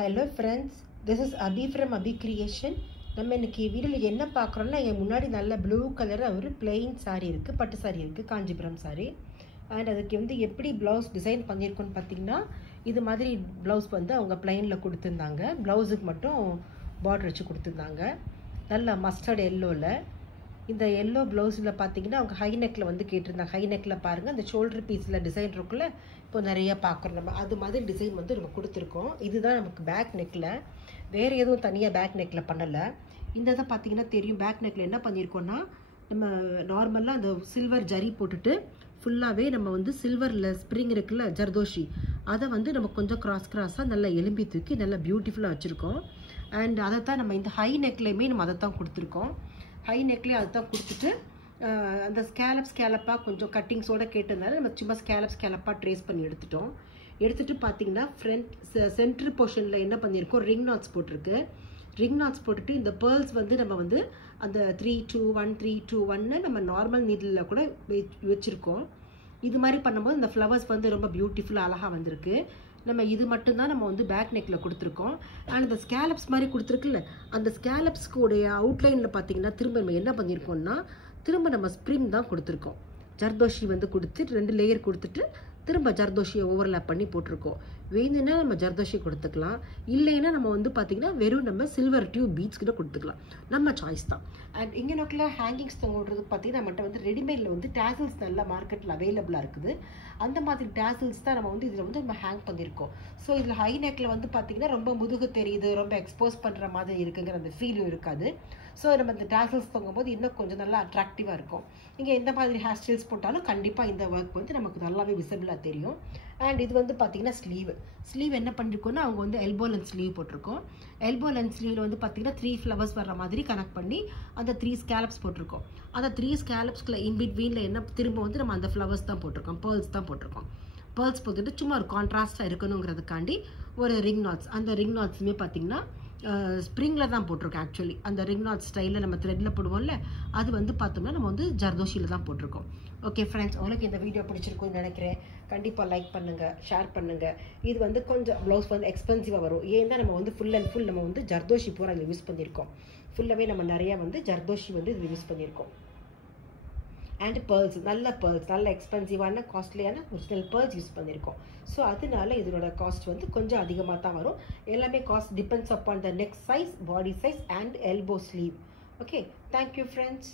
Hello friends, this is Abhi from Abhi Creation. நம்ம இன்னைக்கு வீடியோல என்ன பார்க்கறோம்னா இங்க முன்னாடி நல்ல ப்ளூ கலர் ஒரு plain saree இருக்கு, பட்டு saree இருக்கு, காஞ்சிபுரம் saree. And அதுக்கு வந்து எப்படி blouse டிசைன் பண்ணிருக்கோம்னு பாத்தீங்கன்னா இது மாதிரி blouse வந்து அவங்க plainல கொடுத்திருந்தாங்க. Blouseக்கு மட்டும் border வச்சு கொடுத்திருந்தாங்க. நல்ல mustard yellowல இந்த yellow blouseல பாத்தீங்கன்னா அவங்க high neckல வந்து கேட்டிருந்தாங்க. high neckல பாருங்க அந்த shoulder pieceல டிசைன் இருக்குல இப்போ நிறைய பார்க்கறோம் நம்ம அது மாதிரி டிசைன் வந்து நம்ம கொடுத்திருக்கோம். இதுதான் நமக்கு பேக் நெக்ல வேற எதுவும் தனியா பேக் நெக்ல பண்ணல. இந்தத பாத்தீங்கன்னா தெரியும் பேக் நெக்ல என்ன பண்ணிருக்கோம்னா நம்ம நார்மலா அந்த சில்வர் ஜரி போட்டுட்டு ஃபுல்லாவே நம்ம வந்து சில்வர்ல ஸ்ப்ரிங் இருக்குல ஜர்தோஷி அத வந்து நம்ம கொஞ்சம் கிராஸா நல்ல எலும்பி தூக்கி நல்ல பியூட்டிஃபுல்லா வச்சிருக்கோம். and அத தான் நம்ம இந்த ஹை நெக்லயுமே நம்ம அத தான் கொடுத்திருக்கோம். ஹை நெக்லயே அத தான் கொடுத்துட்டு அந்த ஸ்கேலப்பா கொஞ்சம் கட்டிங்ஸோட கேட்டனால நம்ம சும்மா ஸ்கேலப்பா ட்ரேஸ் பண்ணி எடுத்துட்டு பாத்தீங்கன்னா ஃப்ரண்ட் சென்டர் போர்ஷன்ல என்ன பண்ணிருக்கோம் ரிங் நாட்ஸ் போட்டுருக்கு. ரிங் நாட்ஸ் போட்டுட்டு இந்த pearls வந்து நம்ம வந்து அந்த 321 நம்ம நார்மல் நீடில்ல கூட வெச்சிருக்கோம். இது மாதிரி பண்ணும்போது இந்த flowers வந்து ரொம்ப பியூட்டிஃபுல்லா அழகா வந்திருக்கு. நம்ம இது மட்டும் தான் நம்ம வந்து பேக் நெக்ல கொடுத்திருக்கோம். and the scallops மாதிரி கொடுத்திருக்குல அந்த scallops உடைய அவுட்லைன்ல பாத்தீங்கன்னா திரும்ப நம்ம என்ன பண்ணிருக்கோம்னா திரும்ப நம்ம ஸ்ப்ரிங் தான் கொடுத்திருக்கோம். ஜர்தோஷி வந்து கொடுத்து 2 லேயர் கொடுத்துட்டு திரும்ப ஜர்தோஷியை ஓவர்லாப் பண்ணி போட்டுருக்கோம். வேணும்னா நம்ம ஜர்தோஷி கொடுத்துக்கலாம், இல்லைன்னா நம்ம வந்து பாத்தீங்கன்னா வெறும் நம்ம சில்வர் டியூப் பீட்ஸ் கூட கொடுத்துக்கலாம், நம்ம சாய்ஸ் தான். அண்ட் இங்க நோக்கில ஹேங்கிங்ஸ் தொங்குறது பாத்தீங்கன்னா நம்மகிட்ட வந்து ரெடிமேட்ல வந்து டாசல்ஸ் நல்ல மார்க்கெட்ல அவைலபிளா இருக்குது. அந்த மாதிரி டாசல்ஸ் தான் நம்ம வந்து இதுல வந்து நம்ம ஹேங் பண்ணிருக்கோம். ஸோ இதுல ஹை நெக்ல வந்து பாத்தீங்கன்னா ரொம்ப முதுகு தெரியுது, ரொம்ப எக்ஸ்போஸ் பண்ற மாதிரி இருக்குங்கிற அந்த ஃபீலும் இருக்காது. ஸோ நம்ம இந்த டாசல்ஸ் தொங்கும் போது இன்னும் கொஞ்சம் நல்லா அட்ராக்டிவா இருக்கும். நீங்க எந்த மாதிரி ஹேர் ஸ்டைல்ஸ் போட்டாலும் கண்டிப்பா இந்த ஒர்க் வந்து நமக்கு நல்லாவே விசிபிளா தெரியும். அண்ட் இது வந்து பாத்தீங்கன்னா ஸ்லீவ் என்ன பண்ணிருக்கோம்னா அவங்க வந்து எல்போ லென்த் ஸ்லீவ் போட்டிருக்கோம். எல்போ லென்த் ஸ்லீவ்ல வந்து பாத்தீங்கன்னா 3 flowers வர்ற மாதிரி கனெக்ட் பண்ணி அந்த 3 scallops போட்டிருக்கோம். அந்த 3 scallopsக்குள்ள இன் பிட்வீன்ல என்ன திரும்ப வந்து நம்ம அந்த flowers தான் போட்டிருக்கோம், pearls தான் போட்டிருக்கோம். pearls போட்டுட்டு சும்மா ஒரு கான்ட்ராஸ்டா இருக்கணுங்கிறதுக்காண்டி ஒரு ரிங் நாட்ஸ், அந்த ரிங் நாட்ஸுமே பாத்தீங்கன்னா ஸ்ப்ரிங்ல தான் போட்டிருக்கோம். ஆக்சுவலி அந்த ரிங் நாட் ஸ்டைல்ல நம்ம த்ரெட்ல போடுவோம்ல அது வந்து பார்த்தோம்னா நம்ம வந்து ஜர்தோஷில தான் போட்டிருக்கோம். ஓகே ஃப்ரெண்ட்ஸ், உங்களுக்கு இந்த வீடியோ பிடிச்சிருக்கும்னு நினைக்கிறேன். கண்டிப்பா லைக் பண்ணுங்க, ஷேர் பண்ணுங்க. இது வந்து கொஞ்சம் ப்ளவுஸ் வந்து எக்ஸ்பென்சிவா வரும். ஏன்னா நம்ம வந்து ஃபுல் அண்ட் ஃபுல் நம்ம வந்து ஜர்தோஷி பூரா இதில் யூஸ் பண்ணியிருக்கோம். ஃபுல்லாவே நம்ம நிறைய வந்து ஜர்தோஷி வந்து இதில் யூஸ் பண்ணியிருக்கோம். அண்ட் pearls நல்ல எக்ஸ்பென்சிவான காஸ்ட்லியான ஒரிஜினல் pearls யூஸ் பண்ணியிருக்கோம். ஸோ அதனால இதனோட காஸ்ட் வந்து கொஞ்சம் அதிகமாக தான் வரும். எல்லாமே cost depends upon the neck size, body size and elbow sleeve. Okay, thank you friends.